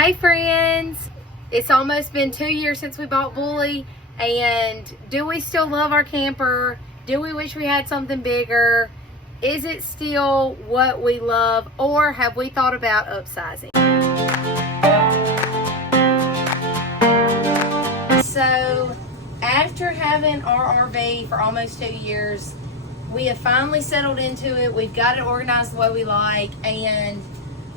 Hey friends, it's almost been 2 years since we bought Bully, and do we still love our camper? Do we wish we had something bigger? Is it still what we love, or have we thought about upsizing? So after having our RV for almost 2 years, we have finally settled into it. We've got it organized the way we like, and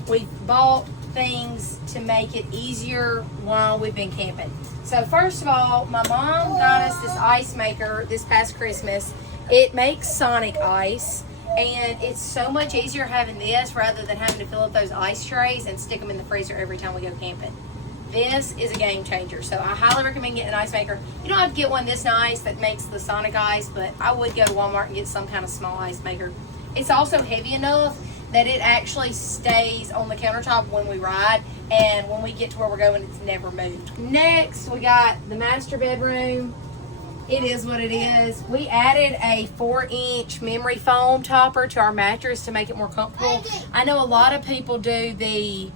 we've bought things to make it easier while we've been camping. So first of all, my mom got us this ice maker this past Christmas. It makes Sonic ice, and it's so much easier having this rather than having to fill up those ice trays and stick them in the freezer every time we go camping. This is a game changer, so I highly recommend getting an ice maker. You don't have to get one this nice that makes the Sonic ice, but I would go to Walmart and get some kind of small ice maker. It's also heavy enough that it actually stays on the countertop when we ride, and when we get to where we're going, it's never moved. Next, we got the master bedroom. It is what it is. We added a 4-inch memory foam topper to our mattress to make it more comfortable. I know a lot of people do the,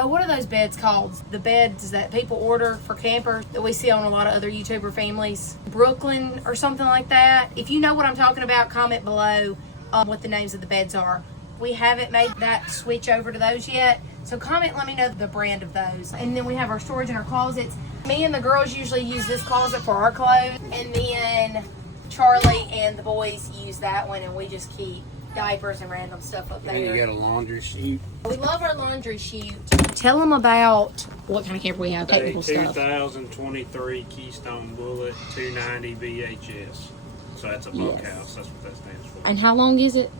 what are those beds called? The beds that people order for campers that we see on a lot of other YouTuber families. Brooklyn or something like that. If you know what I'm talking about, comment below what the names of the beds are. We haven't made that switch over to those yet, so comment, let me know the brand of those. And then we have our storage in our closets. Me and the girls usually use this closet for our clothes, and then Charlie and the boys use that one, and we just keep diapers and random stuff up there. And you got a laundry chute. We love our laundry chute. Tell them about what kind of camper we have, technical stuff. 2023 Keystone Bullet 290 VHS. So that's a bunkhouse. That's what that stands for. And how long is it?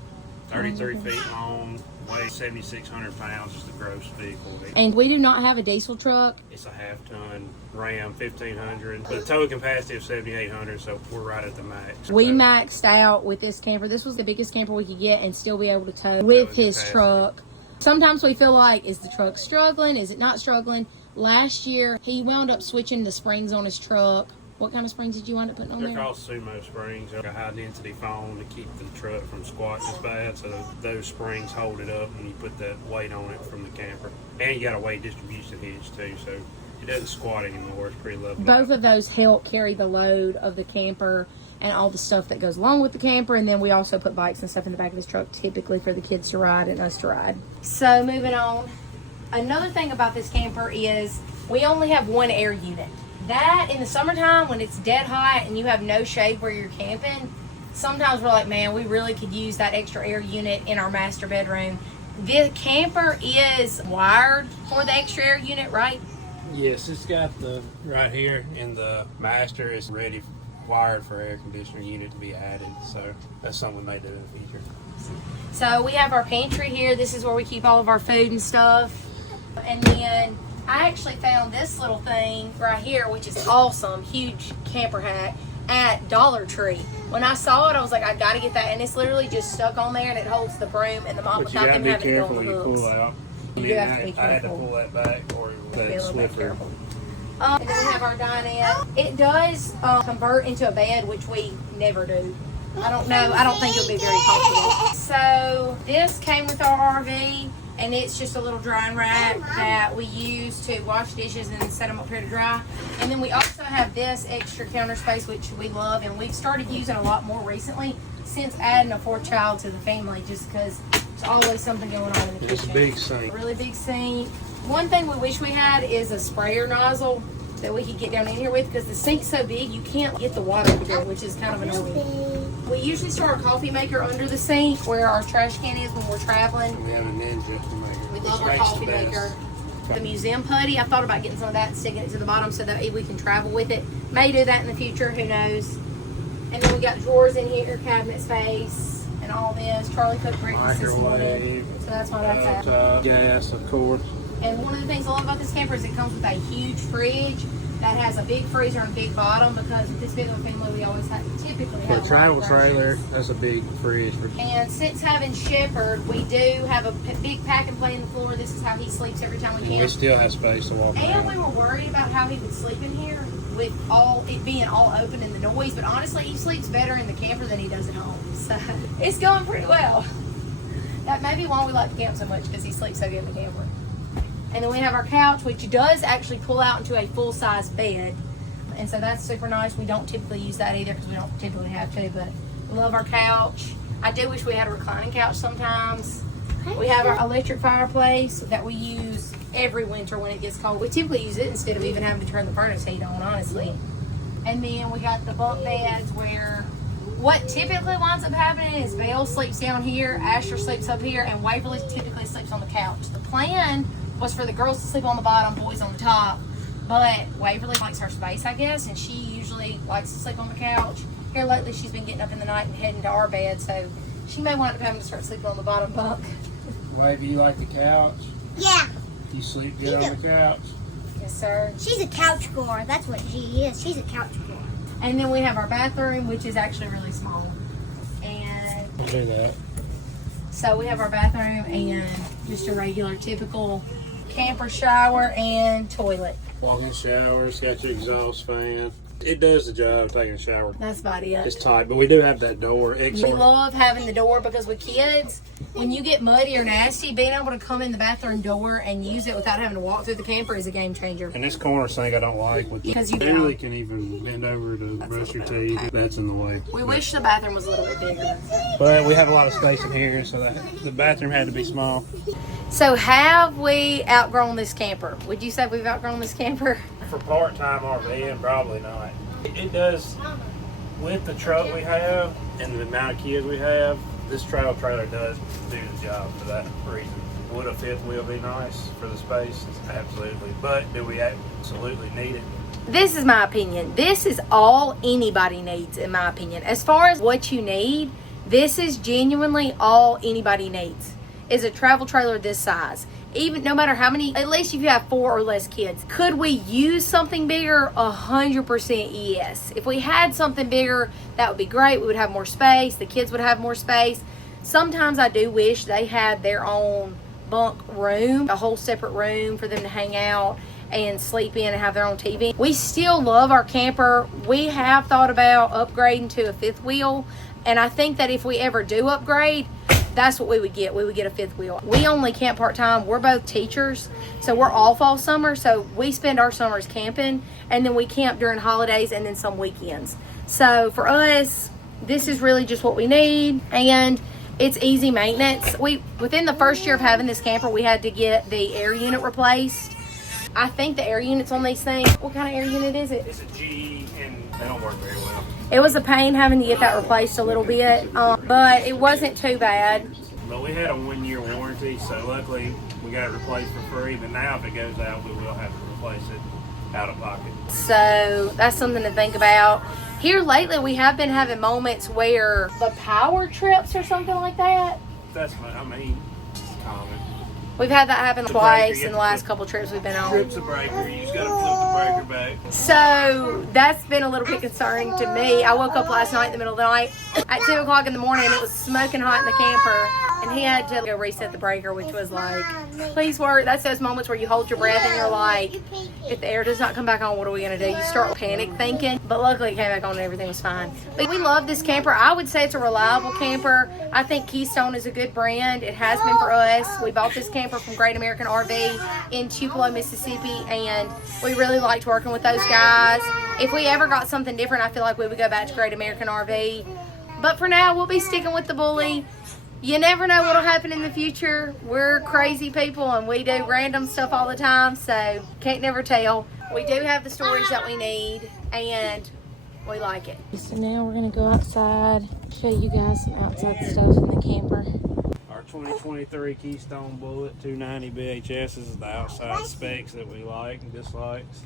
33 feet long, weighs 7,600 pounds is the gross vehicle. And we do not have a diesel truck. It's a half-ton Ram 1500, but a towing capacity of 7,800, so we're right at the max. We maxed out with this camper. This was the biggest camper we could get and still be able to tow with his truck. Sometimes we feel like, is the truck struggling? Is it not struggling? Last year, he wound up switching the springs on his truck. What kind of springs did you wind up putting on there? They're called Sumo springs. They're a high-density foam to keep the truck from squatting as bad, so those springs hold it up when you put that weight on it from the camper. And you got a weight distribution hitch too, so it doesn't squat anymore. It's pretty level. Both of those help carry the load of the camper and all the stuff that goes along with the camper, and then we also put bikes and stuff in the back of his truck, typically for the kids to ride and us to ride. So moving on, another thing about this camper is we only have one air unit. That, in the summertime, when it's dead hot and you have no shade where you're camping, sometimes we're like, man, we really could use that extra air unit in our master bedroom. The camper is wired for the extra air unit, right? Yes, it's got the, right here in the master, is ready, wired for air conditioner unit to be added. So that's something we may do in the future. So we have our pantry here. This is where we keep all of our food and stuff. And then I actually found this little thing right here, which is awesome, huge camper hat at Dollar Tree. When I saw it, I was like, I gotta get that, and it's literally just stuck on there, and it holds the broom and the mop without them having to go on the hooks. You do have to be careful. I had to pull that back, or that slipper. And then we have our dinette. It does convert into a bed, which we never do. I don't know. I don't think it'll be very comfortable. So this came with our RV. And it's just a little drying rack that we use to wash dishes and set them up here to dry. And then we also have this extra counter space, which we love, and we've started using a lot more recently since adding a 4th child to the family, just because there's always something going on in the kitchen. It's a big sink. A really big sink. One thing we wish we had is a sprayer nozzle that we could get down in here with, because the sink's so big you can't get the water through it, which is kind of annoying. We usually store our coffee maker under the sink where our trash can is when we're traveling. We have a Ninja maker. We love our coffee maker. The museum putty, I thought about getting some of that and sticking it to the bottom so that we can travel with it. May do that in the future, who knows. And then we got drawers in here, cabinet space, and all this. Charlie cooked breakfast this morning, so that's why that's at. Gas, of course. And one of the things I love about this camper is it comes with a huge fridge that has a big freezer and a big bottom, because with this big of a family, we always typically have a travel trailer. That's a big fridge. And since having Shepherd, we do have a big pack and play in the floor. This is how he sleeps every time we camp. We still have space to walk around. And we were worried about how he would sleep in here with it being all open and the noise, but honestly, he sleeps better in the camper than he does at home. So it's going pretty well. That may be why we like to camp so much, because he sleeps so good in the camper. And then we have our couch, which does actually pull out into a full-size bed. And so that's super nice. We don't typically use that either because we don't typically have to, but we love our couch. I do wish we had a reclining couch sometimes. We have our electric fireplace that we use every winter when it gets cold. We typically use it instead of even having to turn the furnace heat on, honestly. And then we got the bunk beds where what typically winds up happening is Belle sleeps down here, Asher sleeps up here, and Waverly typically sleeps on the couch. The plan was for the girls to sleep on the bottom, boys on the top, but Waverly likes her space, I guess, and she usually likes to sleep on the couch. Here lately, she's been getting up in the night and heading to our bed, so she may wind up having to start sleeping on the bottom bunk. Wavy, you like the couch? Yeah. You sleep good on the couch? Yes, sir. She's a couch goer. That's what she is. She's a couch goer. And then we have our bathroom, which is actually really small. And I'll do that. so we have our bathroom and just a regular, typical camper shower and toilet. Walk-in shower, it's got your exhaust fan. It does the job taking a shower. That's about it. It's tight, but we do have that door. We love having the door because with kids, when you get muddy or nasty, being able to come in the bathroom door and use it without having to walk through the camper is a game changer. And this corner sink I don't like. Because you barely can even bend over to brush your teeth. That's in the way. We wish the bathroom was a little bit bigger. But we have a lot of space in here, so the bathroom had to be small. So have we outgrown this camper? Would you say we've outgrown this camper? For part-time RVing, probably not. It does, with the truck we have and the amount of kids we have, this travel trailer does do the job for that reason. Would a fifth wheel be nice for the space? Absolutely. But do we absolutely need it? This is my opinion. This is all anybody needs, in my opinion. As far as what you need, this is genuinely all anybody needs, is a travel trailer this size. Even no matter how many, at least if you have 4 or less kids. Could we use something bigger? 100% yes. If we had something bigger, that would be great. We would have more space. The kids would have more space. Sometimes I do wish they had their own bunk room, a whole separate room for them to hang out and sleep in and have their own TV. We still love our camper. We have thought about upgrading to a fifth wheel, and I think that if we ever do upgrade, that's what we would get. We would get a fifth wheel. We only camp part-time. We're both teachers, so we're off all summer. So we spend our summers camping, and then we camp during holidays and then some weekends. So for us, this is really just what we need, and it's easy maintenance. Within the first year of having this camper, we had to get the air unit replaced. I think the air units on these things, what kind of air unit is it? It's a G, and they don't work very well. It was a pain having to get that replaced a little bit, but it wasn't too bad. But we had a 1-year warranty, so luckily we got it replaced for free. But now if it goes out, we will have to replace it out of pocket. So that's something to think about. Here lately, we have been having moments where the power trips or something like that. That's fine. I mean, it's common. We've had that happen The twice breaker, in the last couple trips we've been on. Trips a breaker. You just got to flip the breaker back. So that's been a little bit concerning to me. I woke up last night in the middle of the night at 2 o'clock in the morning, and it was smoking hot in the camper, and he had to go reset the breaker, which was like, please work. That's those moments where you hold your breath and you're like, if the air does not come back on, what are we going to do? You start panic thinking, but luckily it came back on and everything was fine. But we love this camper. I would say it's a reliable camper. I think Keystone is a good brand. It has been for us. We bought this camper from Great American RV in Tupelo, Mississippi, and we really liked working with those guys. If we ever got something different, I feel like we would go back to Great American RV. But for now, we'll be sticking with the Bully. You never know what'll happen in the future. We're crazy people and we do random stuff all the time, so can't never tell. We do have the storage that we need and we like it. So now we're gonna go outside, show you guys some outside stuff in the camper. Our 2023 Keystone Bullet 290 BHS is the outside specs that we like and dislikes.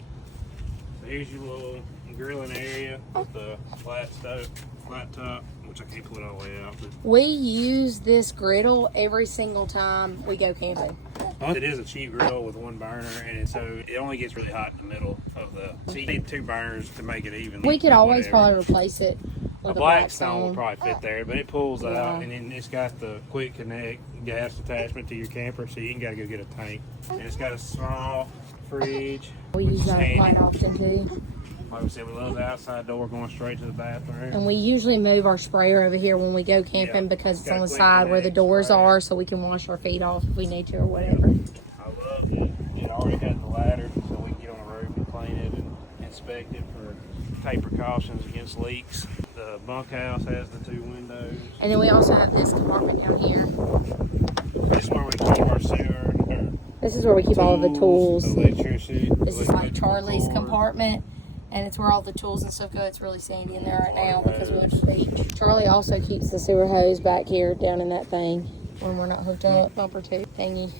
So here's your little grilling area with the flat stove, flat top, which I can't pull it all the way out. But We use this griddle every single time we go camping. it is a cheap grill with one burner, and so it only gets really hot in the middle of the. So you need 2 burners to make it even. We could always whatever. probably replace it with A a Blackstone Blackstone. would probably fit there, but it pulls out, Yeah. and then it's got the quick connect gas attachment to your camper, so you ain't got to go get a tank. And it's got a small fridge. We which use is that handy. quite often too. Like we said, we love the outside door going straight to the bathroom. And we usually move our sprayer over here when we go camping Yeah. because it's Got on the quick side where the connect doors sprayer. are, so we can wash our feet off if we need to or whatever. I love it. inspect it for take precautions against leaks. The bunkhouse has the 2 windows. And then we also have this compartment down here. This is where we keep our sewer. This is where we keep all of the tools. Electricity. This is like Charlie's compartment, and it's where all the tools and stuff go. It's really sandy in there right now because we went to the beach. Charlie also keeps the sewer hose back here down in that thing when we're not hooked up. Bumper tube thingy.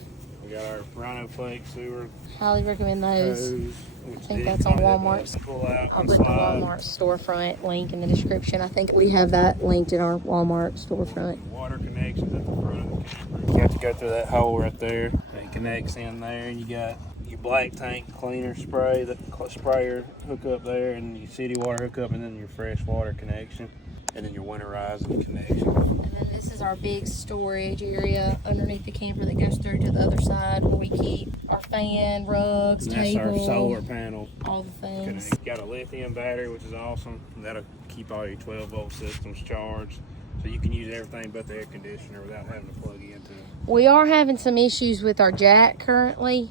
We got our Rhino Flake sewer. Highly recommend those. Hose, I think that's on Walmart's. Pull out I'll and put the slide. Walmart storefront link in the description. I think we have that linked in our Walmart storefront. Water connections at the front of the camper. You have to go through that hole right there. It connects in there, and you got your black tank cleaner spray, the sprayer hook up there, and your city water hook up, and then your fresh water connection, and then your winterizing connection. And then this is our big storage area underneath the camper that goes through to the other side where we keep our fan, rugs, And that's table, our solar panel. all the things. Got a lithium battery, which is awesome. That'll keep all your 12-volt systems charged. So you can use everything but the air conditioner without having to plug into it. We are having some issues with our jack currently.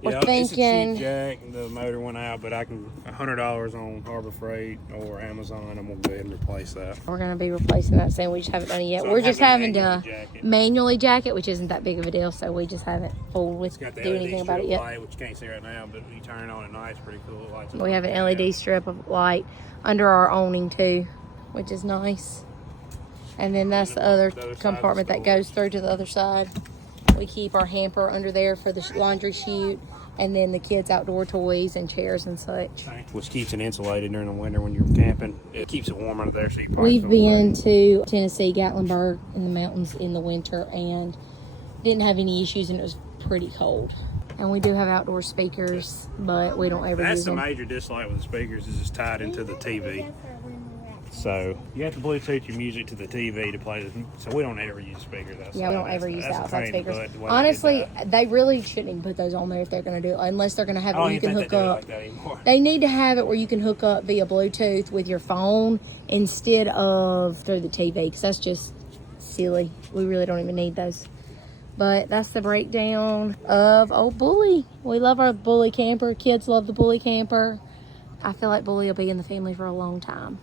We're Yeah, thinking it's a cheap jack. The motor went out, but I can $100 on Harbor Freight or Amazon. I'm gonna go ahead and replace that. we're going to be replacing that soon. We just haven't done it yet. So We're I'm just having manually to jack it. manually jack it, which isn't that big of a deal. So we just haven't fooled with It's got the do LED anything about it strip yet. light, which you can't see right now, but when you turn it on at night, it's pretty cool. It lights up We have an like LED strip of light under our awning too, which is nice. And then that's the other The other side compartment of the that goes through to the other side. We keep our hamper under there for the laundry chute, and then the kids' outdoor toys and chairs and such. which keeps it insulated during the winter when you're camping. It keeps it warm under there, so you probably We've feel been great. to Tennessee, Gatlinburg in the mountains in the winter and didn't have any issues, and it was pretty cold. And we do have outdoor speakers, but we don't ever That's use the them. major dislike with the speakers is it's tied into the TV. So you have to Bluetooth your music to the TV to play the. So we don't ever use speakers outside. Yeah, we don't ever use the That's a outside pain in the speakers. butt, the way they did Honestly, that. they really shouldn't even put those on there if they're going to do it, unless they're going to have I it don't where you even can think hook they do it up. like that anymore. They need to have it where you can hook up via Bluetooth with your phone instead of through the TV, because that's just silly. We really don't even need those. But that's the breakdown of old Bully. We love our Bully camper. Kids love the Bully camper. I feel like Bully will be in the family for a long time.